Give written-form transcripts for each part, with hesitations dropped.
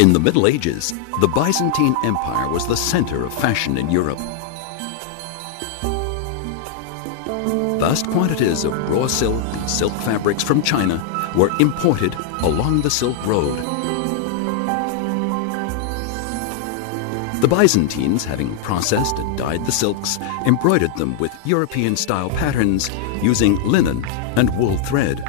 In the Middle Ages, the Byzantine Empire was the center of fashion in Europe. Vast quantities of raw silk and silk fabrics from China were imported along the Silk Road. The Byzantines, having processed and dyed the silks, embroidered them with European-style patterns using linen and wool thread.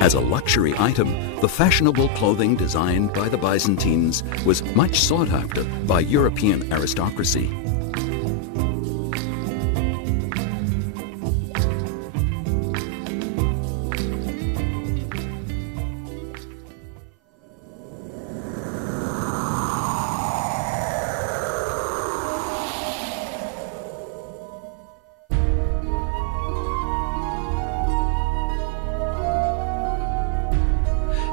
As a luxury item, the fashionable clothing designed by the Byzantines was much sought after by European aristocracy.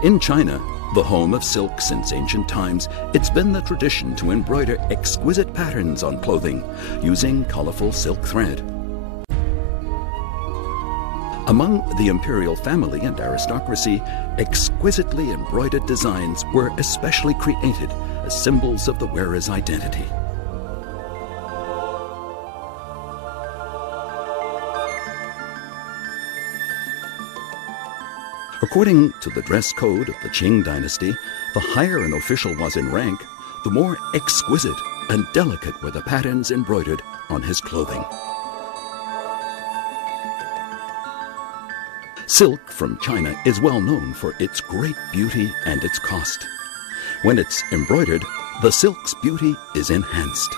In China, the home of silk since ancient times, it's been the tradition to embroider exquisite patterns on clothing using colorful silk thread. Among the imperial family and aristocracy, exquisitely embroidered designs were especially created as symbols of the wearer's identity. According to the dress code of the Qing dynasty, the higher an official was in rank, the more exquisite and delicate were the patterns embroidered on his clothing. Silk from China is well known for its great beauty and its cost. When it's embroidered, the silk's beauty is enhanced.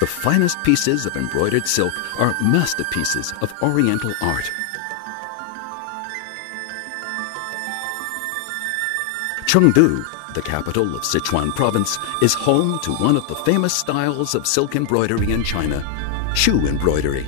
The finest pieces of embroidered silk are masterpieces of Oriental art. Chengdu, the capital of Sichuan province, is home to one of the famous styles of silk embroidery in China, Shu Embroidery.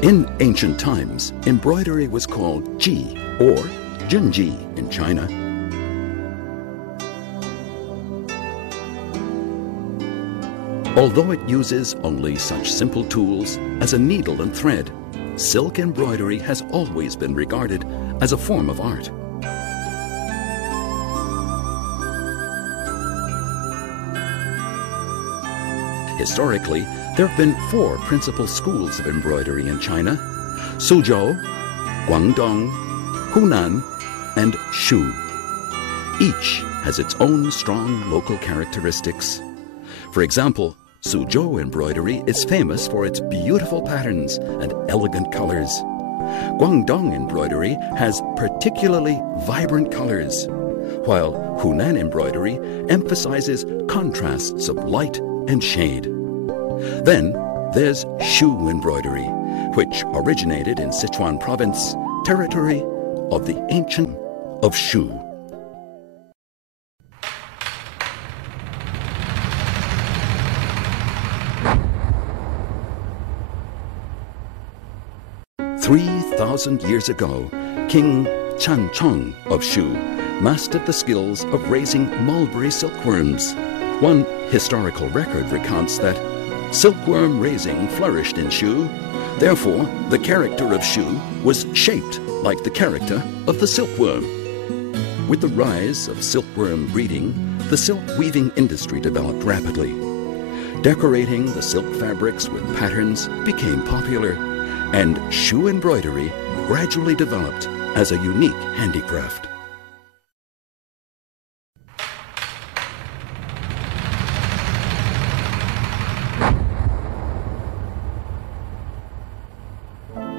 In ancient times, embroidery was called ji or junji in China. Although it uses only such simple tools as a needle and thread, silk embroidery has always been regarded as a form of art. Historically, there have been 4 principal schools of embroidery in China: Suzhou, Guangdong, Hunan, and Shu. Each has its own strong local characteristics. For example, Suzhou embroidery is famous for its beautiful patterns and elegant colors. Guangdong embroidery has particularly vibrant colors, while Hunan embroidery emphasizes contrasts of light and shade. Then there's Shu embroidery, which originated in Sichuan province, territory of the ancient of Shu. "3,000 years ago, King Changcheng of Shu mastered the skills of raising mulberry silkworms. One historical record recounts that silkworm raising flourished in Shu. Therefore, the character of Shu was shaped like the character of the silkworm. With the rise of silkworm breeding, the silk weaving industry developed rapidly. Decorating the silk fabrics with patterns became popular, and Shu embroidery gradually developed as a unique handicraft.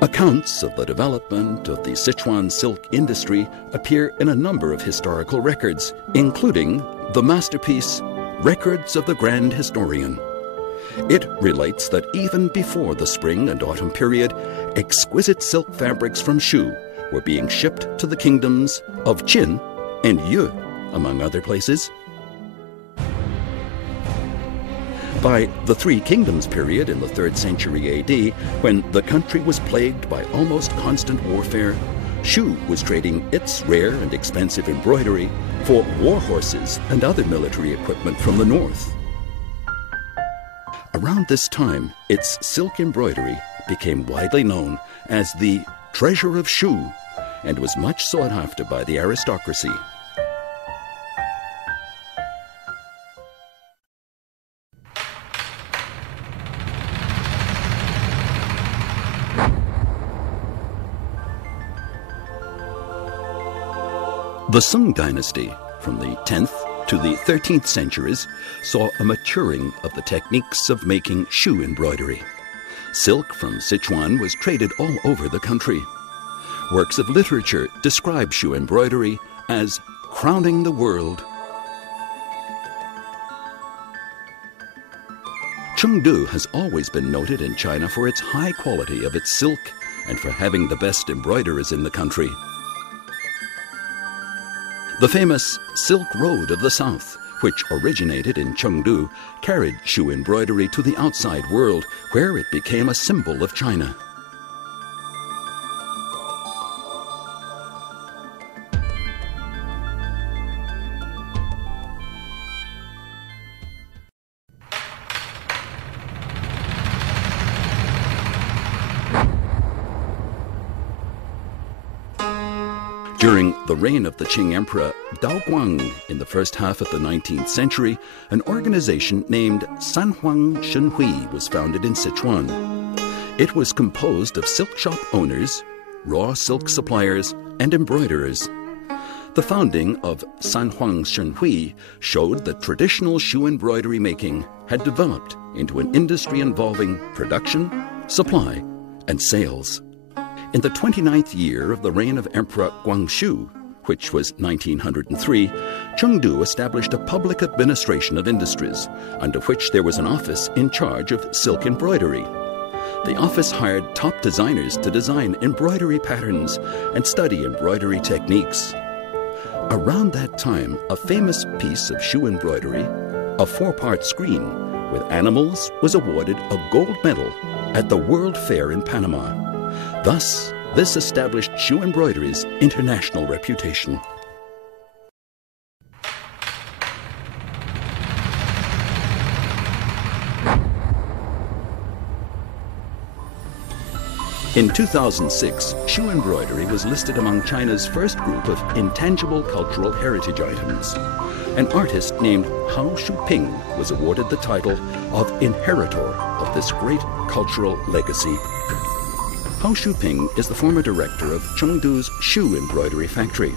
Accounts of the development of the Sichuan silk industry appear in a number of historical records, including the masterpiece Records of the Grand Historian. It relates that even before the spring and autumn period, exquisite silk fabrics from Shu were being shipped to the kingdoms of Qin and Yue, among other places. By the Three Kingdoms period in the 3rd century AD, when the country was plagued by almost constant warfare, Shu was trading its rare and expensive embroidery for war horses and other military equipment from the north. Around this time, its silk embroidery became widely known as the treasure of Shu and was much sought after by the aristocracy. The Sung dynasty, from the 10th to the 13th centuries, saw a maturing of the techniques of making Shu embroidery. Silk from Sichuan was traded all over the country. Works of literature describe Shu embroidery as crowning the world. Chengdu has always been noted in China for its high quality of its silk and for having the best embroiderers in the country. The famous Silk Road of the South, which originated in Chengdu, carried Shu embroidery to the outside world, where it became a symbol of China. During the reign of the Qing Emperor Daoguang in the first half of the 19th century, an organization named Sanhuang Shenhui was founded in Sichuan. It was composed of silk shop owners, raw silk suppliers, and embroiderers. The founding of Sanhuang Shenhui showed that traditional Shu embroidery making had developed into an industry involving production, supply, and sales. In the 29th year of the reign of Emperor Guangxu, which was 1903, Chengdu established a public administration of industries, under which there was an office in charge of silk embroidery. The office hired top designers to design embroidery patterns and study embroidery techniques. Around that time, a famous piece of Shu embroidery, a 4-part screen with animals, was awarded a gold medal at the World Fair in Panama. Thus, this established Shu embroidery's international reputation. In 2006, Shu embroidery was listed among China's first group of intangible cultural heritage items. An artist named Hao Shuping was awarded the title of inheritor of this great cultural legacy. Hao Shuping is the former director of Chengdu's Shu Embroidery Factory.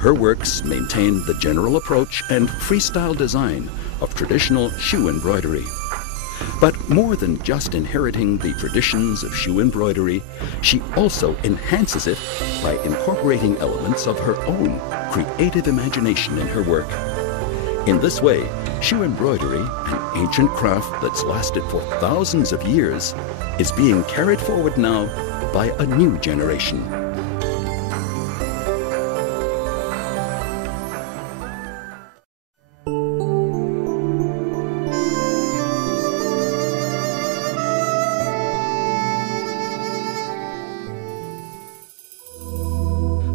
Her works maintain the general approach and freestyle design of traditional Shu embroidery. But more than just inheriting the traditions of Shu embroidery, she also enhances it by incorporating elements of her own creative imagination in her work. In this way, Shu embroidery, an ancient craft that's lasted for thousands of years, is being carried forward now by a new generation.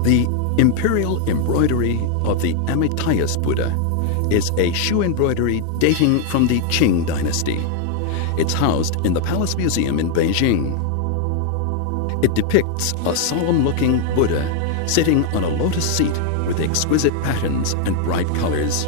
The imperial embroidery of the Amitayas Buddha is a Shu embroidery dating from the Qing dynasty. It's housed in the Palace Museum in Beijing. It depicts a solemn-looking Buddha sitting on a lotus seat with exquisite patterns and bright colors.